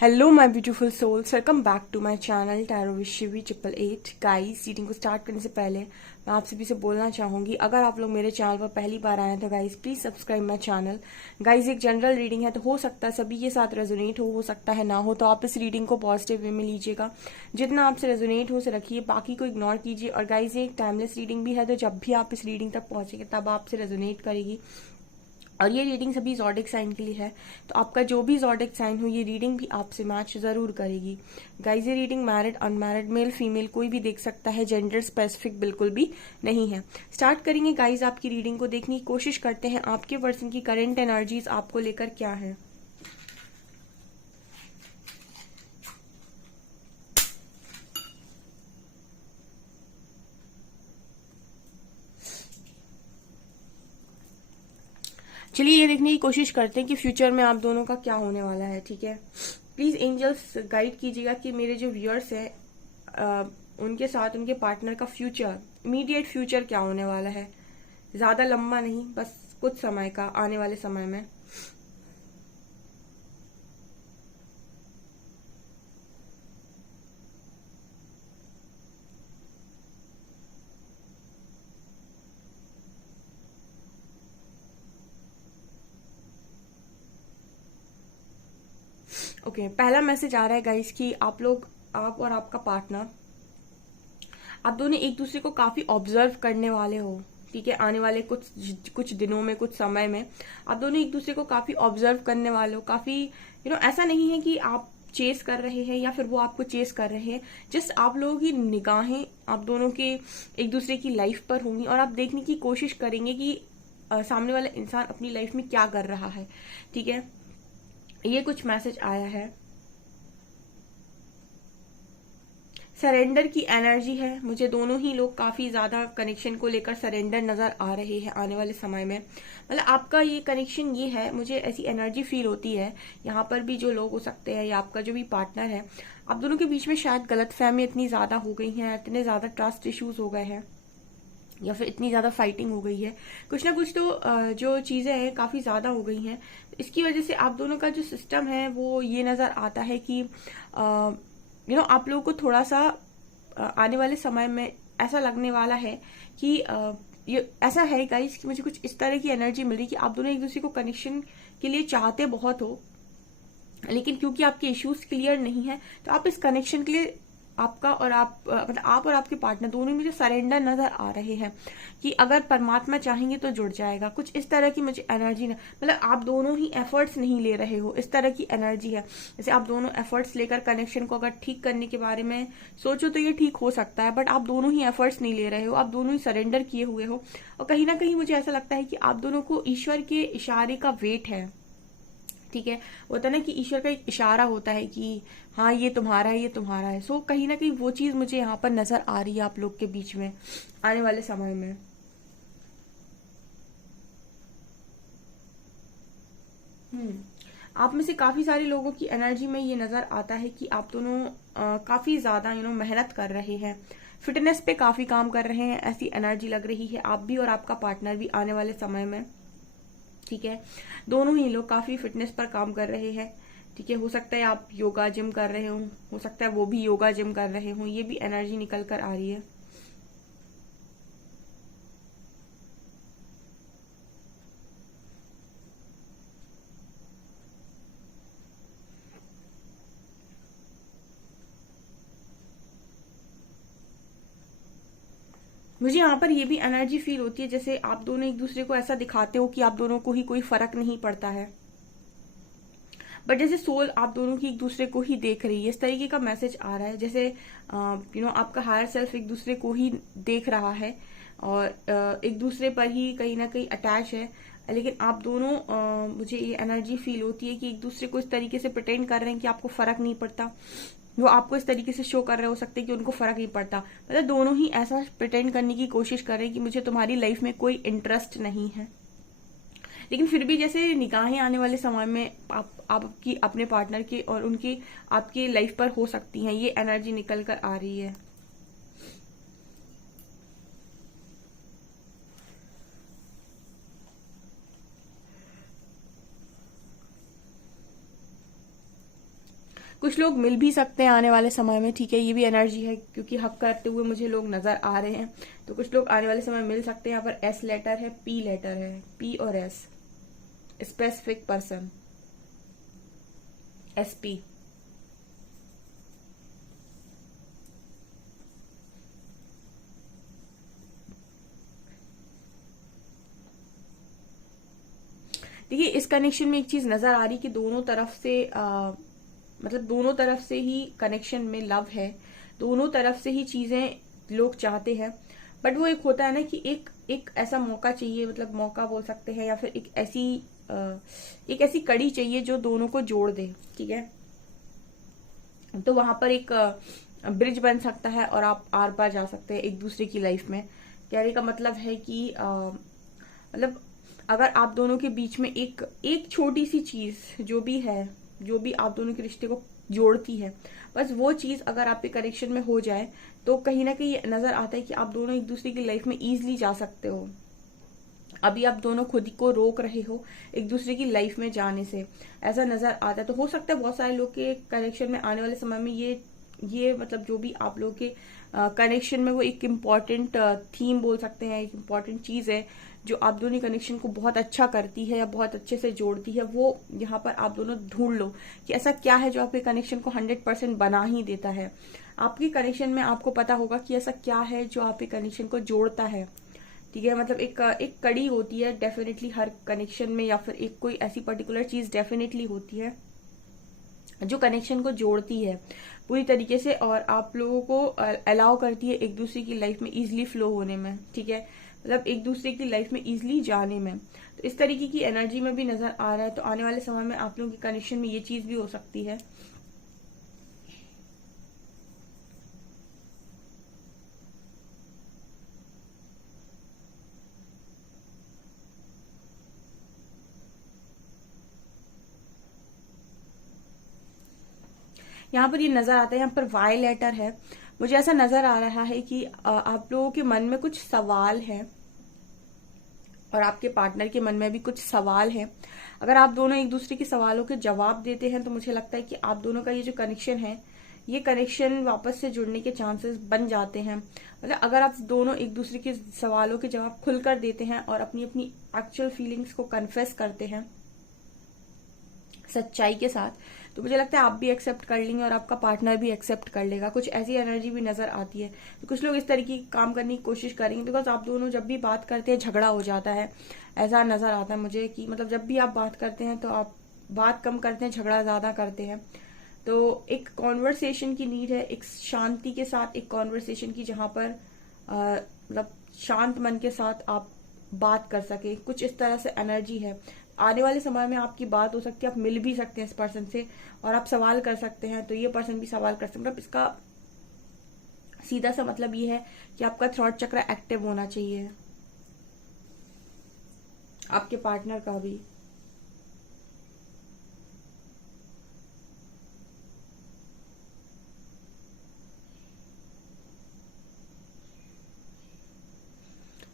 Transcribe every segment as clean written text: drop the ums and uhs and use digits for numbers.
Hello my beautiful souls, welcome back to my channel tarot with Shivi 888। Guys, reading को start करने से पहले मैं आप सभी से बोलना चाहूंगी, अगर आप लोग मेरे चैनल पर पहली बार आए हैं तो guys please subscribe my channel. Guys, एक जनरल रीडिंग है तो हो सकता है सभी के साथ रेजोनेट हो सकता है ना हो, तो आप इस रीडिंग को पॉजिटिव वे में लीजिएगा। जितना आपसे रेजोनेट हो उसे रखिए, बाकी को इग्नोर कीजिए। और गाइस, ये एक टाइमलेस रीडिंग भी है, तो जब भी आप इस रीडिंग तक पहुंचेंगे तब आपसे रेजोनेट करेगी। और ये रीडिंग सभी जॉडिक साइन के लिए है, तो आपका जो भी जॉडिक साइन हो ये रीडिंग भी आपसे मैच जरूर करेगी। गाइज, ये reading married unmarried male female कोई भी देख सकता है, जेंडर स्पेसिफिक बिल्कुल भी नहीं है। स्टार्ट करेंगे गाइज आपकी रीडिंग को, देखने की कोशिश करते हैं आपके पर्सन की करंट एनर्जीज आपको लेकर क्या है। चलिए ये देखने की कोशिश करते हैं कि फ्यूचर में आप दोनों का क्या होने वाला है। ठीक है, प्लीज एंजल्स गाइड कीजिएगा कि मेरे जो व्यूअर्स हैं उनके साथ उनके पार्टनर का फ्यूचर, इमीडिएट फ्यूचर क्या होने वाला है। ज्यादा लंबा नहीं, बस कुछ समय का, आने वाले समय में। ओके, पहला मैसेज आ रहा है गाइस कि आप लोग, आप और आपका पार्टनर, आप दोनों एक दूसरे को काफी ऑब्जर्व करने वाले हो। ठीक है, आने वाले कुछ कुछ दिनों में, कुछ समय में आप दोनों एक दूसरे को काफी ऑब्जर्व करने वाले हो। काफी ऐसा नहीं है कि आप चेस कर रहे हैं या फिर वो आपको चेस कर रहे हैं, जस्ट आप लोगों की निगाहें आप दोनों के एक दूसरे की लाइफ पर होंगी और आप देखने की कोशिश करेंगे कि सामने वाला इंसान अपनी लाइफ में क्या कर रहा है। ठीक है, ये कुछ मैसेज आया है। सरेंडर की एनर्जी है, मुझे दोनों ही लोग काफी ज्यादा कनेक्शन को लेकर सरेंडर नजर आ रहे हैं आने वाले समय में। मतलब आपका ये कनेक्शन ये है, मुझे ऐसी एनर्जी फील होती है। यहाँ पर भी जो लोग हो सकते हैं या आपका जो भी पार्टनर है, आप दोनों के बीच में शायद गलतफहमी इतनी ज्यादा हो गई है, इतने ज्यादा ट्रस्ट इश्यूज हो गए हैं, या फिर इतनी ज्यादा फाइटिंग हो गई है, कुछ ना कुछ तो जो चीजें हैं काफी ज्यादा हो गई हैं। इसकी वजह से आप दोनों का जो सिस्टम है वो ये नजर आता है कि आप लोगों को थोड़ा सा आने वाले समय में ऐसा लगने वाला है कि ये ऐसा है गाइस कि मुझे कुछ इस तरह की एनर्जी मिल रही है कि आप दोनों एक दूसरे को कनेक्शन के लिए चाहते बहुत हो, लेकिन क्योंकि आपके इश्यूज क्लियर नहीं है तो आप इस कनेक्शन के लिए, आपका और आप मतलब आप और आपके पार्टनर दोनों में जो सरेंडर नजर आ रहे हैं कि अगर परमात्मा चाहेंगे तो जुड़ जाएगा, कुछ इस तरह की मुझे एनर्जी मतलब आप दोनों ही एफर्ट्स नहीं ले रहे हो, इस तरह की एनर्जी है। जैसे आप दोनों एफर्ट्स लेकर कनेक्शन को अगर ठीक करने के बारे में सोचो तो ये ठीक हो सकता है, बट आप दोनों ही एफर्ट्स नहीं ले रहे हो, आप दोनों ही सरेंडर किए हुए हो। और कहीं ना कहीं मुझे ऐसा लगता है कि आप दोनों को ईश्वर के इशारे का वेट है। ठीक है, होता है ना कि ईश्वर का एक इशारा होता है कि हाँ ये तुम्हारा है, ये तुम्हारा है। सो कहीं ना कहीं वो चीज मुझे यहाँ पर नजर आ रही है आप लोग के बीच में आने वाले समय में। आप में से काफी सारे लोगों की एनर्जी में ये नजर आता है कि आप दोनों काफी ज्यादा मेहनत कर रहे हैं, फिटनेस पे काफी काम कर रहे हैं, ऐसी एनर्जी लग रही है। आप भी और आपका पार्टनर भी आने वाले समय में, ठीक है, दोनों ही लोग काफी फिटनेस पर काम कर रहे हैं। ठीक है, हो सकता है आप योगा जिम कर रहे हो सकता है वो भी योगा जिम कर रहे हो, ये भी एनर्जी निकल कर आ रही है। मुझे यहाँ पर ये भी एनर्जी फील होती है जैसे आप दोनों एक दूसरे को ऐसा दिखाते हो कि आप दोनों को ही कोई फर्क नहीं पड़ता है, बट जैसे सोल आप दोनों की एक दूसरे को ही देख रही है, इस तरीके का मैसेज आ रहा है। जैसे आपका हायर सेल्फ एक दूसरे को ही देख रहा है और एक दूसरे पर ही कहीं ना कहीं अटैच है, लेकिन आप दोनों मुझे ये एनर्जी फील होती है कि एक दूसरे को इस तरीके से प्रिटेंड कर रहे हैं कि आपको फर्क नहीं पड़ता। वो आपको इस तरीके से शो कर रहे हो सकते हैं कि उनको फर्क नहीं पड़ता, मतलब दोनों ही ऐसा प्रिटेंड करने की कोशिश कर रहे हैं कि मुझे तुम्हारी लाइफ में कोई इंटरेस्ट नहीं है। लेकिन फिर भी जैसे निगाहें आने वाले समय में आपकी अपने पार्टनर की और उनकी आपकी लाइफ पर हो सकती हैं, ये एनर्जी निकल कर आ रही है। कुछ लोग मिल भी सकते हैं आने वाले समय में, ठीक है, ये भी एनर्जी है क्योंकि हक करते हुए मुझे लोग नजर आ रहे हैं। तो कुछ लोग आने वाले समय मिल सकते हैं। यहाँ पर एस लेटर है, पी लेटर है, पी और एस, स्पेसिफिक पर्सन, एसपी। देखिए इस कनेक्शन में एक चीज नजर आ रही कि दोनों तरफ से मतलब दोनों तरफ से ही कनेक्शन में लव है, दोनों तरफ से ही चीजें लोग चाहते हैं। बट वो एक होता है ना कि एक ऐसा मौका चाहिए, मतलब मौका बोल सकते हैं, या फिर एक ऐसी कड़ी चाहिए जो दोनों को जोड़ दे, ठीक है। तो वहां पर एक ब्रिज बन सकता है और आप आर पार जा सकते हैं एक दूसरे की लाइफ में। कहने का मतलब है कि मतलब अगर आप दोनों के बीच में एक छोटी सी चीज जो भी है, जो भी आप दोनों के रिश्ते को जोड़ती है, बस वो चीज अगर आपके कनेक्शन में हो जाए तो कहीं ना कहीं नजर आता है कि आप दोनों एक दूसरे की लाइफ में इजीली जा सकते हो। अभी आप दोनों खुद को रोक रहे हो एक दूसरे की लाइफ में जाने से, ऐसा नजर आता है। तो हो सकता है बहुत सारे लोग के कनेक्शन में आने वाले समय में ये मतलब जो भी आप लोग के कनेक्शन में वो एक इम्पॉर्टेंट थीम बोल सकते हैं, एक इम्पॉर्टेंट चीज है जो आप दोनों कनेक्शन को बहुत अच्छा करती है या बहुत अच्छे से जोड़ती है। वो यहाँ पर आप दोनों ढूंढ लो कि ऐसा क्या है जो आपके कनेक्शन को 100% बना ही देता है। आपके कनेक्शन में आपको पता होगा कि ऐसा क्या है जो आपके कनेक्शन को जोड़ता है, ठीक है। मतलब एक कड़ी होती है डेफिनेटली हर कनेक्शन में, या फिर एक कोई ऐसी पर्टिकुलर चीज डेफिनेटली होती है जो कनेक्शन को जोड़ती है पूरी तरीके से और आप लोगों को अलाउ करती है एक दूसरे की लाइफ में इजिली फ्लो होने में, ठीक है, मतलब एक दूसरे की लाइफ में इजिली जाने में। तो इस तरीके की एनर्जी में भी नजर आ रहा है। तो आने वाले समय में आप लोगों के कनेक्शन में ये चीज भी हो सकती है। यहाँ पर ये नजर आता है, यहाँ पर वाई लेटर है। मुझे ऐसा नजर आ रहा है कि आप लोगों के मन में कुछ सवाल है और आपके पार्टनर के मन में भी कुछ सवाल है। अगर आप दोनों एक दूसरे के सवालों के जवाब देते हैं तो मुझे लगता है कि आप दोनों का ये जो कनेक्शन है, ये कनेक्शन वापस से जुड़ने के चांसेस बन जाते हैं। मतलब अगर आप दोनों एक दूसरे के सवालों के जवाब खुलकर देते हैं और अपनी अपनी एक्चुअल फीलिंग्स को कन्फेस करते हैं सच्चाई के साथ, तो मुझे लगता है आप भी एक्सेप्ट कर लेंगे और आपका पार्टनर भी एक्सेप्ट कर लेगा। कुछ ऐसी एनर्जी भी नजर आती है। तो कुछ लोग इस तरीके की काम करने की कोशिश करेंगे, बिकॉज आप दोनों जब भी बात करते हैं झगड़ा हो जाता है। ऐसा नजर आता है मुझे कि मतलब जब भी आप बात करते हैं तो आप बात कम करते हैं, झगड़ा ज्यादा करते हैं। तो एक कॉन्वर्सेशन की नीड है, एक शांति के साथ एक कॉन्वर्सेशन की, जहां पर मतलब शांत मन के साथ आप बात कर सके। कुछ इस तरह से एनर्जी है। आने वाले समय में आपकी बात हो सकती है, आप मिल भी सकते हैं इस पर्सन से और आप सवाल कर सकते हैं, तो ये पर्सन भी सवाल कर सकते हैं। मतलब इसका सीधा सा मतलब ये है कि आपका थ्रॉट चक्र एक्टिव होना चाहिए, आपके पार्टनर का भी।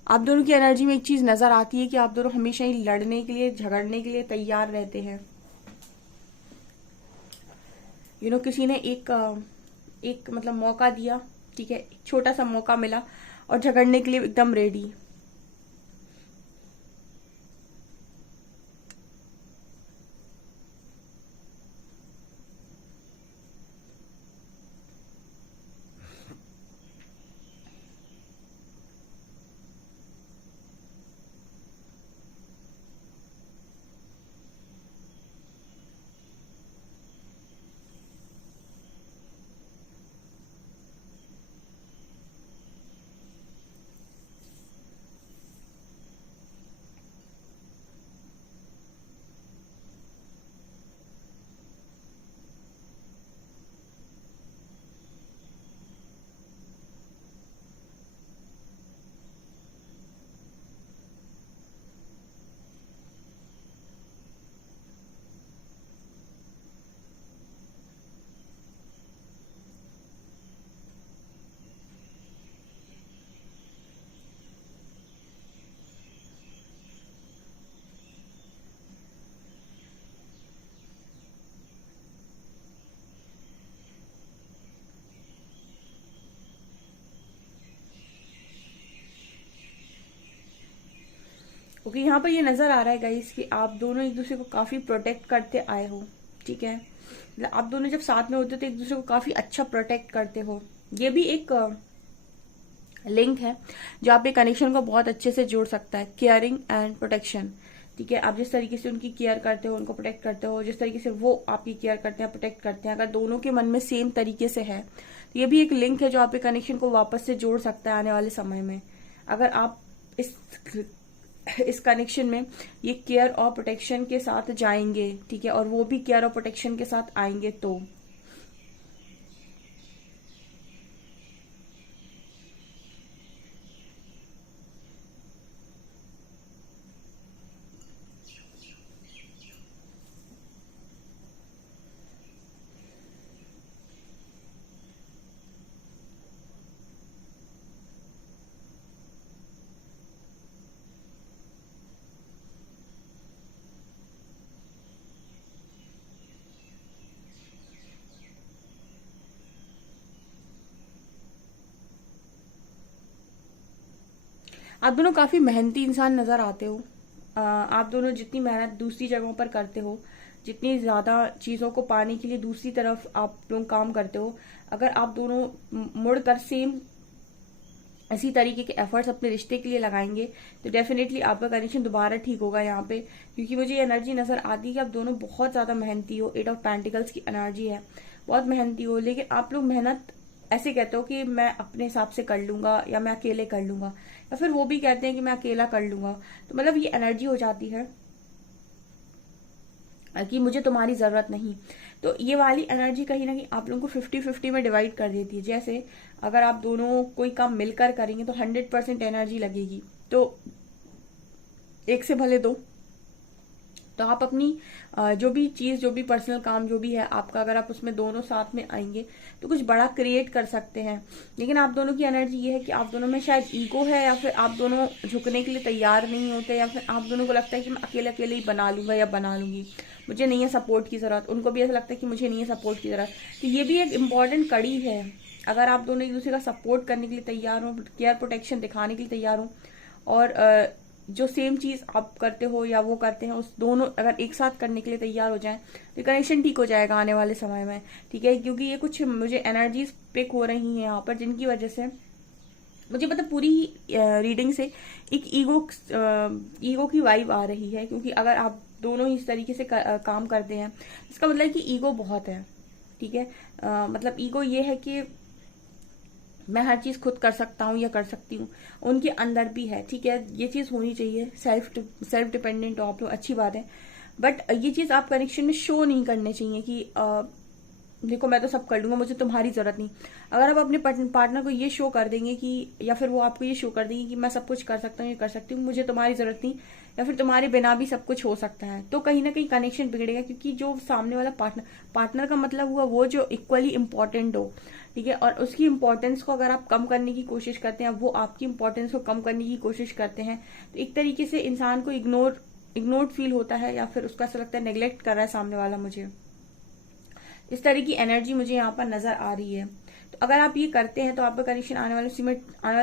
आप दोनों की एनर्जी में एक चीज नजर आती है कि आप दोनों हमेशा ही लड़ने के लिए, झगड़ने के लिए तैयार रहते हैं। किसी ने एक मतलब मौका दिया, ठीक है, एक छोटा सा मौका मिला और झगड़ने के लिए एकदम रेडी। क्योंकि यहाँ पर ये नजर आ रहा है गाइस कि आप दोनों एक दूसरे को काफी प्रोटेक्ट करते आए हो, ठीक है। मतलब आप दोनों जब साथ में होते हो तो एक दूसरे को काफी अच्छा प्रोटेक्ट करते हो। ये भी एक लिंक है जो आपके कनेक्शन को बहुत अच्छे से जोड़ सकता है, केयरिंग एंड प्रोटेक्शन, ठीक है। आप जिस तरीके से उनकी केयर करते हो, उनको प्रोटेक्ट करते हो, जिस तरीके से वो आपकी केयर करते हैं, प्रोटेक्ट करते हैं, अगर दोनों के मन में सेम तरीके से है तो ये भी एक लिंक है जो आपके कनेक्शन को वापस से जोड़ सकता है आने वाले समय में। अगर आप इस कनेक्शन में ये केयर और प्रोटेक्शन के साथ जाएंगे, ठीक है, और वो भी केयर और प्रोटेक्शन के साथ आएंगे तो आप दोनों काफी मेहनती इंसान नजर आते हो। आप दोनों जितनी मेहनत दूसरी जगहों पर करते हो, जितनी ज्यादा चीजों को पाने के लिए दूसरी तरफ आप लोग काम करते हो, अगर आप दोनों मुड़कर सेम इसी तरीके के एफर्ट्स अपने रिश्ते के लिए लगाएंगे तो डेफिनेटली आपका कनेक्शन दोबारा ठीक होगा यहाँ पे। क्योंकि मुझे ये एनर्जी नजर आती है कि आप दोनों बहुत ज्यादा मेहनती हो। 8 ऑफ पेंटिकल्स की एनर्जी है, बहुत मेहनती हो, लेकिन आप लोग मेहनत ऐसे कहते हो कि मैं अपने हिसाब से कर लूंगा या मैं अकेले कर लूंगा, या फिर वो भी कहते हैं कि मैं अकेला कर लूंगा। तो मतलब ये एनर्जी हो जाती है कि मुझे तुम्हारी जरूरत नहीं। तो ये वाली एनर्जी कहीं ना कहीं आप लोगों को 50-50 में डिवाइड कर देती है। जैसे अगर आप दोनों कोई काम मिलकर करेंगे तो 100% एनर्जी लगेगी, तो एक से भले दो। तो आप अपनी जो भी चीज, जो भी पर्सनल काम जो भी है आपका, अगर आप उसमें दोनों साथ में आएंगे तो कुछ बड़ा क्रिएट कर सकते हैं। लेकिन आप दोनों की एनर्जी ये है कि आप दोनों में शायद ईगो है, या फिर आप दोनों झुकने के लिए तैयार नहीं होते, या फिर आप दोनों को लगता है कि मैं अकेले अकेले ही बना लूंगा या बना लूंगी, मुझे नहीं है सपोर्ट की जरूरत। उनको भी ऐसा लगता है कि मुझे नहीं है सपोर्ट की जरूरत। तो ये भी एक इम्पॉर्टेंट कड़ी है। अगर आप दोनों एक दूसरे का सपोर्ट करने के लिए तैयार हो, केयर प्रोटेक्शन दिखाने के लिए तैयार हो, और जो सेम चीज आप करते हो या वो करते हैं, उस दोनों अगर एक साथ करने के लिए तैयार हो जाए तो कनेक्शन ठीक हो जाएगा आने वाले समय में, ठीक है। क्योंकि ये कुछ मुझे एनर्जीज पिक हो रही हैं यहाँ पर, जिनकी वजह से मुझे मतलब पूरी रीडिंग से एक ईगो की वाइब आ रही है। क्योंकि अगर आप दोनों ही इस तरीके से काम करते हैं, इसका मतलब है कि ईगो बहुत है, ठीक है। मतलब ईगो ये है कि मैं हर चीज खुद कर सकता हूँ या कर सकती हूँ, उनके अंदर भी है, ठीक है। ये चीज होनी चाहिए, सेल्फ डिपेंडेंट हो आप लोग, अच्छी बात है। बट ये चीज आप कनेक्शन में शो नहीं करने चाहिए कि देखो मैं तो सब कर लूंगा, मुझे तुम्हारी जरूरत नहीं। अगर आप अपने पार्टनर को ये शो कर देंगे कि, या फिर वो आपको ये शो कर देंगे कि मैं सब कुछ कर सकता हूँ, ये कर सकती हूँ, मुझे तुम्हारी जरूरत नहीं, या फिर तुम्हारे बिना भी सब कुछ हो सकता है, तो कहीं ना कहीं कनेक्शन बिगड़ेगा। क्योंकि जो सामने वाला पार्टनर का मतलब हुआ वो जो इक्वली इंपॉर्टेंट हो, ठीक है, और उसकी इंपॉर्टेंस को अगर आप कम करने की कोशिश करते हैं, वो आपकी इंपॉर्टेंस को कम करने की कोशिश करते हैं, तो एक तरीके से इंसान को इग्नोर्ड फील होता है, या फिर उसका ऐसा लगता है नेग्लेक्ट कर रहा है सामने वाला मुझे। इस तरह की एनर्जी मुझे यहाँ पर नजर आ रही है। तो अगर आप ये करते हैं तो आपका कनेक्शन आने वाले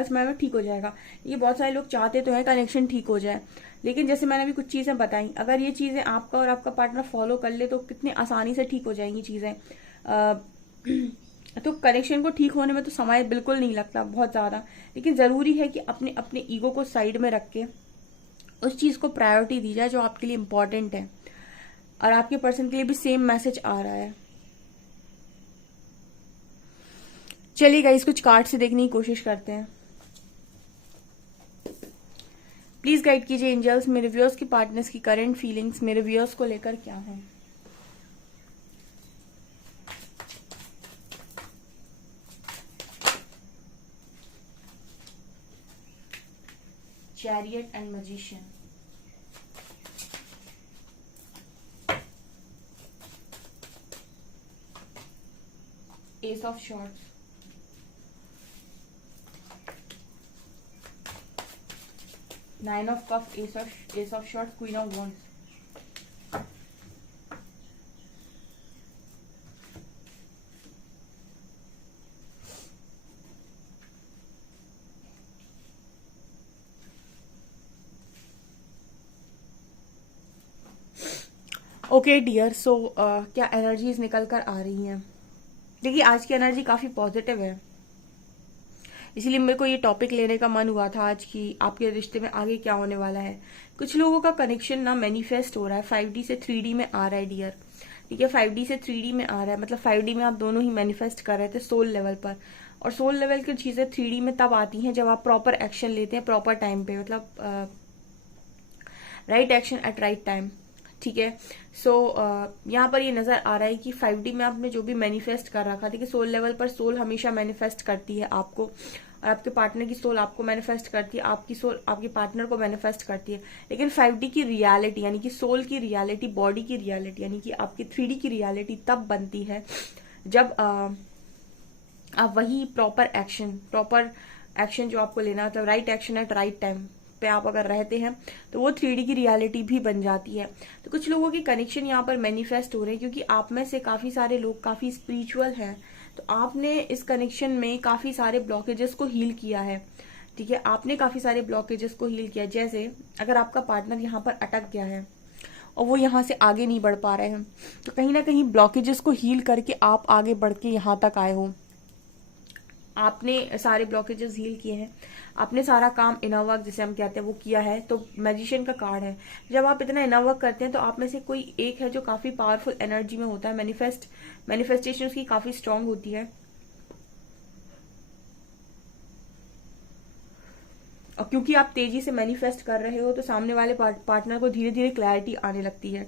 समय में ठीक हो जाएगा। ये बहुत सारे लोग चाहते तो है कनेक्शन ठीक हो जाए, लेकिन जैसे मैंने अभी कुछ चीजें बताई, अगर ये चीजें आपका और आपका पार्टनर फॉलो कर ले तो कितनी आसानी से ठीक हो जाएंगी चीजें। तो कनेक्शन को ठीक होने में तो समय बिल्कुल नहीं लगता, बहुत ज्यादा। लेकिन जरूरी है कि अपने अपने ईगो को साइड में रख के उस चीज को प्रायोरिटी दी जाए जो आपके लिए इंपॉर्टेंट है, और आपके पर्सन के लिए भी सेम मैसेज आ रहा है। चलिए गाइस, कुछ कार्ड से देखने की कोशिश करते हैं। प्लीज गाइड कीजिए एंजल्स, मेरे व्यूअर्स की पार्टनर्स की करंट फीलिंग्स मेरे व्यूअर्स को लेकर क्या है। Chariot and magician, ace of swords, nine of cup, ace of swords, queen of wands. Okay dear, so क्या एनर्जीज निकल कर आ रही हैं? देखिए, आज की एनर्जी काफी पॉजिटिव है, इसीलिए मेरे को ये टॉपिक लेने का मन हुआ था आज की आपके रिश्ते में आगे क्या होने वाला है। कुछ लोगों का कनेक्शन ना मैनिफेस्ट हो रहा है, 5D से 3D में आ रहा है डियर। ठीक है, 5D से 3D में आ रहा है, मतलब 5D में आप दोनों ही मैनिफेस्ट कर रहे थे सोल लेवल पर। और सोल लेवल की चीजें 3D में तब आती हैं जब आप प्रॉपर एक्शन लेते हैं प्रॉपर टाइम पे, मतलब right action at right time. ठीक है, सो यहाँ पर ये नजर आ रहा है कि 5D में आपने जो भी मैनिफेस्ट कर रखा, देखिए सोल लेवल पर सोल हमेशा मैनिफेस्ट करती है आपको, और आपके पार्टनर की सोल आपको मैनिफेस्ट करती है, आपकी सोल आपके पार्टनर को मैनिफेस्ट करती है। लेकिन 5D की रियलिटी यानी कि सोल की रियलिटी, बॉडी की रियलिटी यानी कि आपकी 3D की रियलिटी तब बनती है जब आप वही प्रॉपर एक्शन जो आपको लेना होता है, right action at right time पे आप अगर रहते हैं तो वो 3D की रियलिटी भी बन जाती है। तो कुछ लोगों के कनेक्शन यहाँ पर मैनिफेस्ट हो रहे हैं क्योंकि आप में से काफी सारे लोग काफी स्पिरिचुअल हैं, तो आपने इस कनेक्शन में काफी सारे ब्लॉकेजेस को हील किया है। ठीक है, आपने काफी सारे ब्लॉकेजेस को हील किया। जैसे अगर आपका पार्टनर यहाँ पर अटक गया है और वो यहाँ से आगे नहीं बढ़ पा रहे हैं, तो कहीं ना कहीं ब्लॉकेजेस को हील करके आप आगे बढ़ के यहाँ तक आए हो। आपने सारे ब्लॉकेजेस हील किए हैं, आपने सारा काम इनर वर्क जिसे हम कहते हैं वो किया है। तो मैजिशियन का कार्ड है, जब आप इतना इनर वर्क करते हैं तो आप में से कोई एक है जो काफी पावरफुल एनर्जी में होता है, मैनिफेस्टेशन उसकी काफी स्ट्रांग होती है। और क्योंकि आप तेजी से मैनिफेस्ट कर रहे हो तो सामने वाले पार्टनर को धीरे धीरे क्लैरिटी आने लगती है।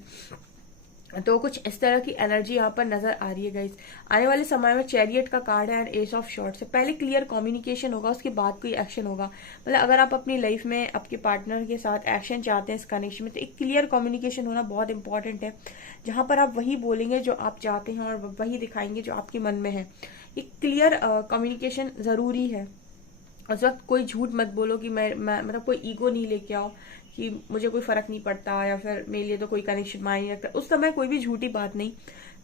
तो कुछ इस तरह की एनर्जी यहाँ पर नजर आ रही है गाइस। आने वाले समय में चैरियट का कार्ड है एंड एस ऑफ शॉर्ट से पहले क्लियर कम्युनिकेशन होगा, उसके बाद कोई एक्शन होगा। मतलब अगर आप अपनी लाइफ में आपके पार्टनर के साथ एक्शन चाहते हैं इस कनेक्शन में, तो एक क्लियर कम्युनिकेशन होना बहुत इंपॉर्टेंट है, जहां पर आप वही बोलेंगे जो आप चाहते हैं और वही दिखाएंगे जो आपके मन में है। एक क्लियर कम्युनिकेशन जरूरी है। उस वक्त कोई झूठ मत बोलो कि मैं मतलब कोई ईगो नहीं लेके आओ कि मुझे कोई फर्क नहीं पड़ता या फिर मेरे लिए तो कोई कनेक्शन मायने नहीं रखता। उस समय कोई भी झूठी बात नहीं,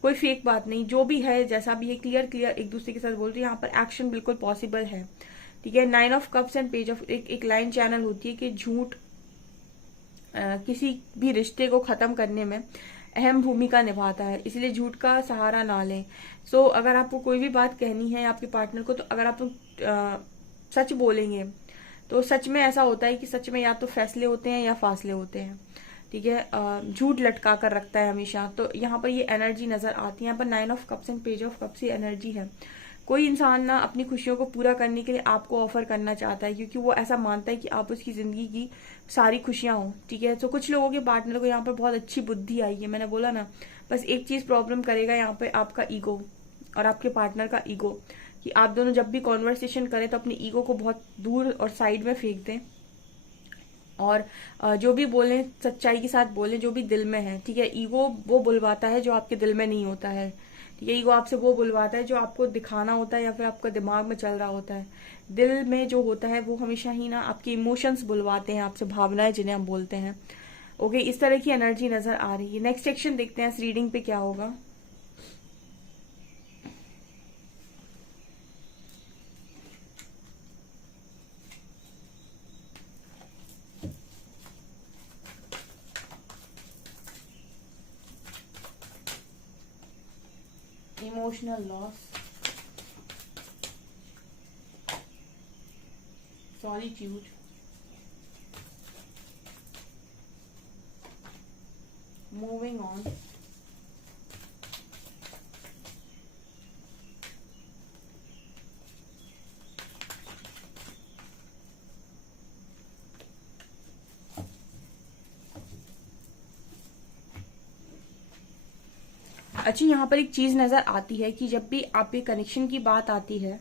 कोई फेक बात नहीं, जो भी है जैसा भी है क्लियर एक दूसरे के साथ बोल रही है। यहाँ पर एक्शन बिल्कुल पॉसिबल है। ठीक है, 9 of cups and page of, एक लाइन चैनल होती है कि झूठ किसी भी रिश्ते को खत्म करने में अहम भूमिका निभाता है, इसलिए झूठ का सहारा ना लें। सो अगर आपको कोई भी बात कहनी है आपके पार्टनर को, तो अगर आप सच बोलेंगे तो सच में ऐसा होता है कि सच में या तो फैसले होते हैं या फासले होते हैं। ठीक है, झूठ लटका कर रखता है हमेशा। तो यहाँ पर ये एनर्जी नजर आती है। यहाँ पर 9 of cups and page of cups ये एनर्जी है। कोई इंसान ना अपनी खुशियों को पूरा करने के लिए आपको ऑफर करना चाहता है क्योंकि वो ऐसा मानता है कि आप उसकी जिंदगी की सारी खुशियां हो। ठीक है, तो कुछ लोगों के पार्टनर को यहाँ पर बहुत अच्छी बुद्धि आई है। मैंने बोला ना, बस एक चीज प्रॉब्लम करेगा यहाँ पे, आपका ईगो और आपके पार्टनर का ईगो, कि आप दोनों जब भी कॉन्वर्सेशन करें तो अपने ईगो को बहुत दूर और साइड में फेंक दें और जो भी बोलें सच्चाई के साथ बोलें, जो भी दिल में है। ठीक है, ईगो वो बुलवाता है जो आपके दिल में नहीं होता है। ठीक है, ईगो आपसे वो बुलवाता है जो आपको दिखाना होता है या फिर आपका दिमाग में चल रहा होता है। दिल में जो होता है वो हमेशा ही ना आपके इमोशंस बुलवाते हैं आपसे, भावनाएं जिन्हें हम बोलते हैं। ओके, इस तरह की एनर्जी नजर आ रही है। नेक्स्ट सेक्शन देखते हैं इस रीडिंग पे क्या होगा। Emotional loss, solitude, moving on, अच्छा यहाँ पर एक चीज नजर आती है कि जब भी आपके कनेक्शन की बात आती है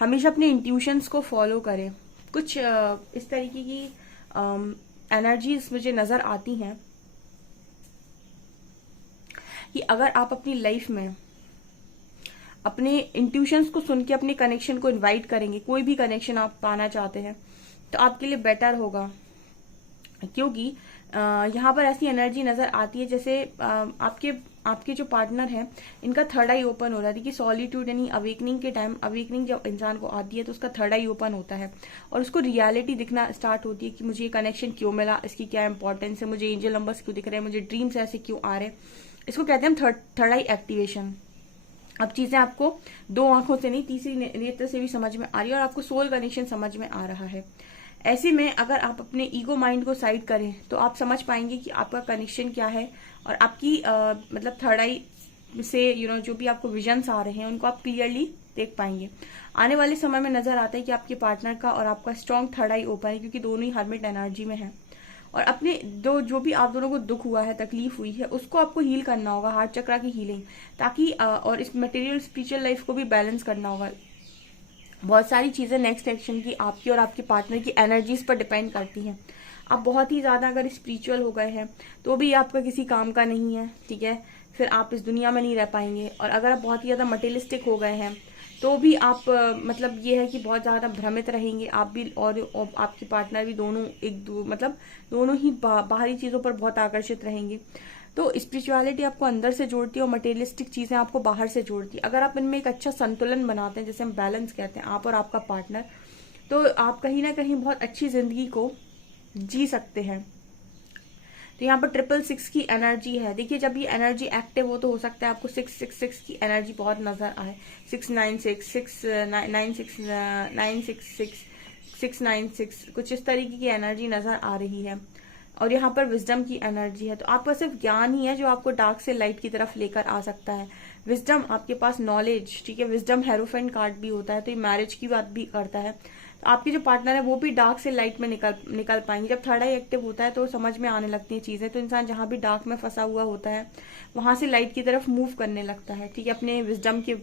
हमेशा अपने इंट्यूशंस को फॉलो करें। कुछ इस तरीके की एनर्जीज मुझे नजर आती हैं कि अगर आप अपनी लाइफ में अपने इंट्यूशंस को सुन के अपने कनेक्शन को इनवाइट करेंगे, कोई भी कनेक्शन आप पाना चाहते हैं, तो आपके लिए बेटर होगा। क्योंकि यहाँ पर ऐसी एनर्जी नजर आती है जैसे आपके जो पार्टनर हैं इनका थर्ड आई ओपन हो रहा है कि सॉलिट्यूड यानी अवेकनिंग के टाइम, अवेकनिंग जब इंसान को आती है तो उसका थर्ड आई ओपन होता है और उसको रियलिटी दिखना स्टार्ट होती है कि मुझे ये कनेक्शन क्यों मिला, इसकी क्या इंपॉर्टेंस है, मुझे एंजल नंबर्स क्यों दिख रहे हैं, मुझे ड्रीम्स ऐसे क्यों आ रहे हैं। इसको कहते हैं हम थर्ड आई एक्टिवेशन। अब चीजें आपको दो आंखों से नहीं, तीसरी नेत्र से भी समझ में आ रही है और आपको सोल कनेक्शन समझ में आ रहा है। ऐसे में अगर आप अपने ईगो माइंड को साइड करें तो आप समझ पाएंगे कि आपका कनेक्शन क्या है, और आपकी मतलब थर्ड आई से जो भी आपको विजन्स आ रहे हैं उनको आप क्लियरली देख पाएंगे। आने वाले समय में नजर आता है कि आपके पार्टनर का और आपका स्ट्रॉन्ग थर्ड आई ओपन है, क्योंकि दोनों ही हर्मिट एनर्जी में है। और अपने जो भी आप दोनों को दुख हुआ है, तकलीफ हुई है, उसको आपको हील करना होगा, हार्ट चक्रा की हीलिंग, ताकि और इस मटेरियल स्पिरिचुअल लाइफ को भी बैलेंस करना होगा। बहुत सारी चीजें नेक्स्ट एक्शन की आपकी और आपके पार्टनर की एनर्जीज पर डिपेंड करती हैं। आप बहुत ही ज्यादा अगर स्पिरिचुअल हो गए हैं तो भी आपका किसी काम का नहीं है, ठीक है, फिर आप इस दुनिया में नहीं रह पाएंगे। और अगर आप बहुत ही ज्यादा मटेरियलिस्टिक हो गए हैं तो भी आप मतलब ये है कि बहुत ज्यादा भ्रमित रहेंगे आप भी, और आपके पार्टनर भी, दोनों मतलब दोनों ही बाहरी चीजों पर बहुत आकर्षित रहेंगे। तो स्पिरिचुअलिटी आपको अंदर से जोड़ती है और मटेरियलिस्टिक चीजें आपको बाहर से जोड़ती है। अगर आप इनमें एक अच्छा संतुलन बनाते हैं, जैसे हम बैलेंस कहते हैं, आप और आपका पार्टनर, तो आप कहीं ना कहीं बहुत अच्छी जिंदगी को जी सकते हैं। तो यहाँ पर 666 की एनर्जी है। देखिए जब ये एनर्जी एक्टिव हो तो हो सकता है आपको 666 की एनर्जी बहुत नजर आए, 696, 966, 696, कुछ इस तरीके की एनर्जी नजर आ रही है। और यहाँ पर विजडम की एनर्जी है। तो आपका सिर्फ ज्ञान ही है जो आपको डार्क से लाइट की तरफ लेकर आ सकता है। विजडम आपके पास नॉलेज, ठीक है, विजडम हेरोफेंट कार्ड भी होता है, तो ये मैरिज की बात भी करता है। तो आपके जो पार्टनर है वो भी डार्क से लाइट में निकल पाएंगे। जब थर्ड आई एक्टिव होता है तो समझ में आने लगती हैं चीजें। तो इंसान जहां भी डार्क में फंसा हुआ होता है वहां से लाइट की तरफ मूव करने लगता है, ठीक है, अपने विजडम के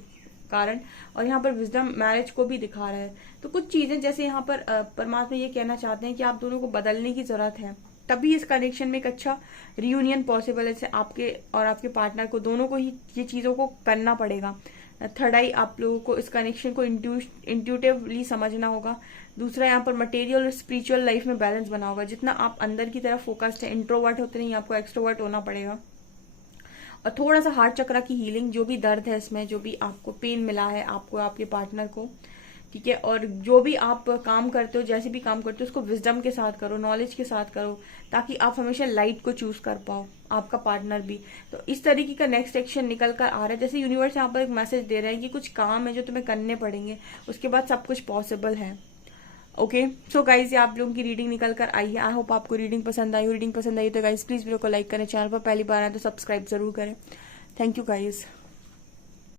कारण। और यहाँ पर विजडम मैरिज को भी दिखा रहा है। तो कुछ चीजें जैसे यहाँ पर परमात्मा ये कहना चाहते हैं कि आप दोनों को बदलने की जरूरत है, तभी इस कनेक्शन में एक अच्छा रियूनियन पॉसिबल है। जैसे आपके और आपके पार्टनर को, दोनों को ही ये चीजों को करना पड़ेगा। थर्ड आई आप लोगों को इस कनेक्शन को इंट्यूटिवली समझना होगा। दूसरा यहाँ पर मटेरियल और स्पिरिचुअल लाइफ में बैलेंस बना होगा। जितना आप अंदर की तरफ फोकस्ड है, इंट्रोवर्ट होते नहीं, आपको एक्सट्रोवर्ट होना पड़ेगा। और थोड़ा सा हार्ट चक्रा की हीलिंग, जो भी दर्द है इसमें, जो भी आपको पेन मिला है आपको आपके पार्टनर को, ठीक है, और जो भी आप काम करते हो, जैसे भी काम करते हो, उसको विजडम के साथ करो, नॉलेज के साथ करो, ताकि आप हमेशा लाइट को चूज कर पाओ, आपका पार्टनर भी। तो इस तरीके का नेक्स्ट एक्शन निकल कर आ रहा है। जैसे यूनिवर्स यहाँ पर एक मैसेज दे रहा है कि कुछ काम है जो तुम्हें करने पड़ेंगे, उसके बाद सब कुछ पॉसिबल है। ओके, सो गाइज ये आप लोगों की रीडिंग निकल कर आई है। आई होप आपको रीडिंग पसंद आई। रीडिंग पसंद आई तो गाइज प्लीज वीडियो को लाइक करें, चैनल पर पहली बार आए तो सब्सक्राइब जरूर करें। Thank you guys.